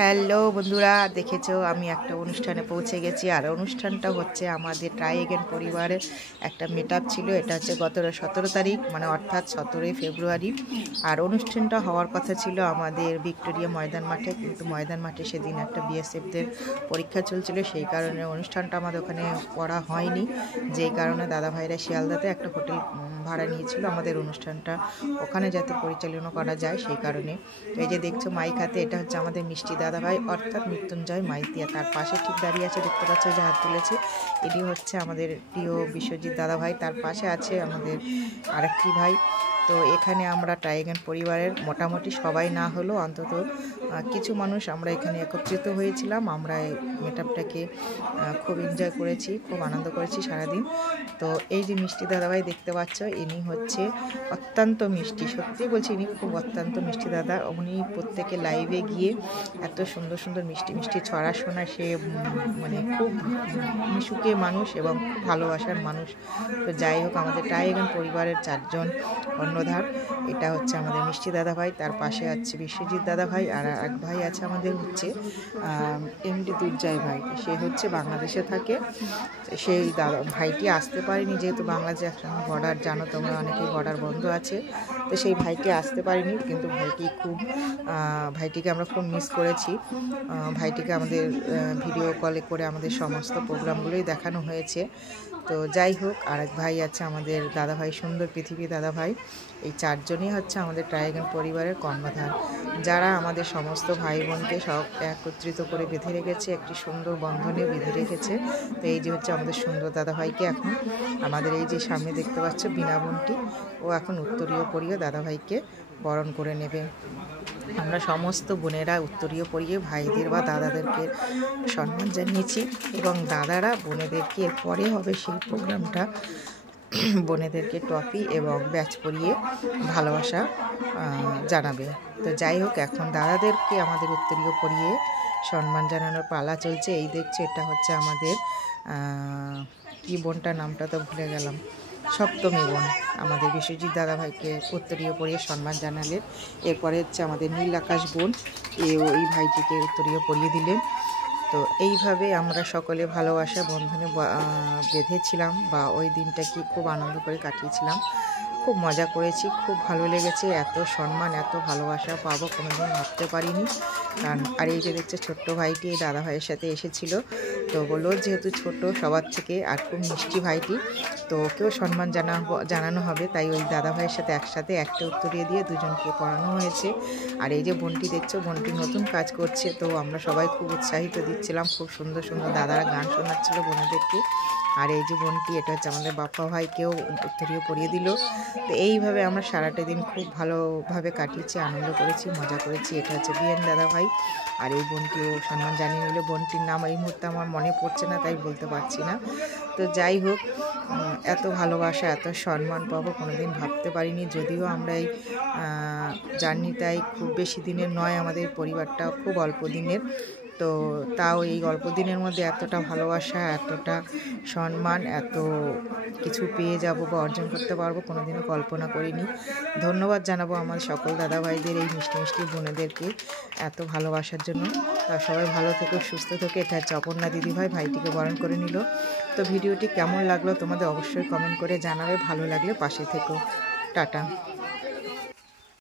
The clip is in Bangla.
হ্যালো বন্ধুরা, দেখেছো আমি একটা অনুষ্ঠানে পৌঁছে গেছি। আর অনুষ্ঠানটা হচ্ছে আমাদের ট্রাই এগেন পরিবারের একটা মিট আপ ছিল। এটা হচ্ছে গত 17 তারিখ, মানে অর্থাৎ 17ই ফেব্রুয়ারি। আর অনুষ্ঠানটা হওয়ার কথা ছিল আমাদের ভিক্টোরিয়া ময়দান মাঠে, কিন্তু ময়দান মাঠে সেদিন একটা বিএসএফদের পরীক্ষা চলছিল, সেই কারণে অনুষ্ঠানটা আমাদের ওখানে করা হয়নি। যেই কারণে দাদা ভাইরা শিয়ালদাতে একটা হোটেল ভাড়া নিয়েছিল আমাদের অনুষ্ঠানটা ওখানে যাতে পরিচালনা করা যায়, সেই কারণে। এই যে দেখছো মাইক হাতে, এটা হচ্ছে আমাদের মিষ্টি দাদাভাই অর্থাৎ মৃত্যুঞ্জয় মাইতিয়া। তার পাশে ঠিক দাঁড়িয়ে আছে, দেখতে পাচ্ছ যে হাত তুলেছে, এটি হচ্ছে আমাদের প্রিয় বিশ্বজিৎ দাদাভাই। তার পাশে আছে আমাদের আরেকটি ভাই। তো এখানে আমরা টাইগান পরিবারের মোটামুটি সবাই না হলেও অন্তত কিছু মানুষ আমরা এখানে একত্রিত হয়েছিলাম। আমরা এই মিটআপটাকে খুব এনজয় করেছি, খুব আনন্দ করেছি সারাদিন। তো এই যে মিষ্টি দাদাভাই দেখতে পাচ্ছ, ইনি হচ্ছে অত্যন্ত মিষ্টি, সত্যি বলছি ইনি খুব অত্যন্ত মিষ্টি দাদা। উনি প্রত্যেকে লাইভে গিয়ে এত সুন্দর সুন্দর মিষ্টি মিষ্টি ছড়া শোনায়, সে মানে খুব মিশুকে মানুষ এবং ভালোবাসার মানুষ। তো যাই হোক, আমাদের টাইগান পরিবারের 4 জন কর্ণধার। এটা হচ্ছে আমাদের মিষ্টি দাদাভাই, তার পাশে আছে বিশ্বজিৎ দাদাভাই, আর এক ভাই আছে আমাদের হচ্ছে এমডি দুর্জয় ভাই। সে হচ্ছে বাংলাদেশে থাকে। সেই দাদা ভাইটি আসতে পারেনি, যেহেতু বাংলাদেশে এখন বর্ডার, জানো তোমরা অনেকেই বর্ডার বন্ধ আছে। তো সেই ভাইটি আসতে পারেনি, কিন্তু ভাইটিকে আমরা খুব মিস করেছি। ভাইটিকে আমাদের ভিডিও কলে করে আমাদের সমস্ত প্রোগ্রামগুলোই দেখানো হয়েছে। তো যাই হোক, আরেক ভাই আছে আমাদের দাদাভাই, সুন্দর পৃথিবী দাদাভাই। এই 4 জনই হচ্ছে আমাদের টাইগান পরিবারের কর্ণধার, যারা আমাদের সমস্ত ভাই বোনকে সব একত্রিত করে বেঁধে রেখেছে, একটি সুন্দর বন্ধনে বেঁধে রেখেছে। তো এই যে হচ্ছে আমাদের সুন্দর দাদাভাইকে এখন আমাদের এই যে সামনে দেখতে পাচ্ছ বিনা বোনটি, ও এখন উত্তরীয় পরিয়ে দাদাভাইকে বরণ করে নেবে। আমরা সমস্ত বোনেরা উত্তরীয় পরিয়ে ভাইদের বা দাদাদেরকে সম্মান জানিয়েছি, এবং দাদারা বোনেদেরকে এরপরে হবে সেই প্রোগ্রামটা, বোনেদেরকে ট্রফি এবং ব্যাচ পরিয়ে ভালোবাসা জানাবে। তো যাই হোক, এখন দাদাদেরকে আমাদের উত্তরীয় পরিয়ে সম্মান জানানোর পালা চলছে। এই দেখছো, এটা হচ্ছে আমাদের কি বোনটার নামটা তো ভুলে গেলাম, সপ্তমী বোন আমাদের বিশ্বজিৎ দাদাভাইকে উত্তরীয় পরিয়ে সম্মান জানালেন। এরপরে হচ্ছে আমাদের নীল আকাশ বোন, এই ভাইটিকে উত্তরীয় পরিয়ে দিলেন। তো এইভাবে আমরা সকলে ভালোবাসা বন্ধনে বেঁধেছিলাম, বা ওই দিনটাকে খুব আনন্দ করে কাটিয়েছিলাম। খুব মজা করেছি, খুব ভালো লেগেছে। এত সম্মান, এত ভালোবাসা পাবো কোনোদিন ভাবতে পারিনি। কারণ আর এই যে দেখছে ছোট্ট ভাইটি এই দাদা ভাইয়ের সাথে এসেছিল, তো বললো যেহেতু ছোট সবার থেকে আর খুব মিষ্টি ভাইটি, তো ওকেও সম্মান জানানো হবে, তাই ওই দাদা ভাইয়ের সাথে একসাথে একটা উত্তরিয়ে দিয়ে দুজনকে পড়ানো হয়েছে। আর এই যে বোনটি দেখছো, বোনটি নতুন কাজ করছে, তো আমরা সবাই খুব উৎসাহিত দিচ্ছিলাম। খুব সুন্দর সুন্দর দাদারা গান শোনাচ্ছিল বোনেদেরকে। আর এই যে বোনটি, এটা হচ্ছে আমাদের বাপ্পা ভাইকেও উত্তরীয় পরিয়ে দিল। তো এইভাবে আমরা সারাটা দিন খুব ভালোভাবে কাটিয়েছি, আনন্দ করেছি, মজা করেছি। এটা হচ্ছে বিএন দাদা ভাই, আর এই বোনটিও সম্মান জানিয়ে নিল। বোনটির নাম এই মুহূর্তে আমার মনে পড়ছে না, তাই বলতে পারছি না। তো যাই হোক, এত ভালোবাসা, এত সম্মান পাবো কোনোদিন ভাবতে পারিনি। যদিও আমরা এই জার্নিটাই খুব বেশি দিনের নয়, আমাদের পরিবারটা খুব অল্প দিনের, তো তাও এই অল্প দিনের মধ্যে এতটা ভালোবাসা, এতটা সম্মান, এত কিছু পেয়ে যাব বা অর্জন করতে পারবো কোনোদিনও কল্পনা করিনি। ধন্যবাদ জানাবো আমার সকল দাদাভাইদের, এই মিষ্টি মিষ্টি বোনেদেরকে এত ভালোবাসার জন্য। তা সবাই ভালো থেকো, সুস্থ থেকো। এটা হচ্ছে অপর্ণা দিদিভাই, ভাইটিকে বরণ করে নিল। তো ভিডিওটি কেমন লাগলো তোমাদের অবশ্যই কমেন্ট করে জানাবে, ভালো লাগলে পাশে থেকো। টাটা।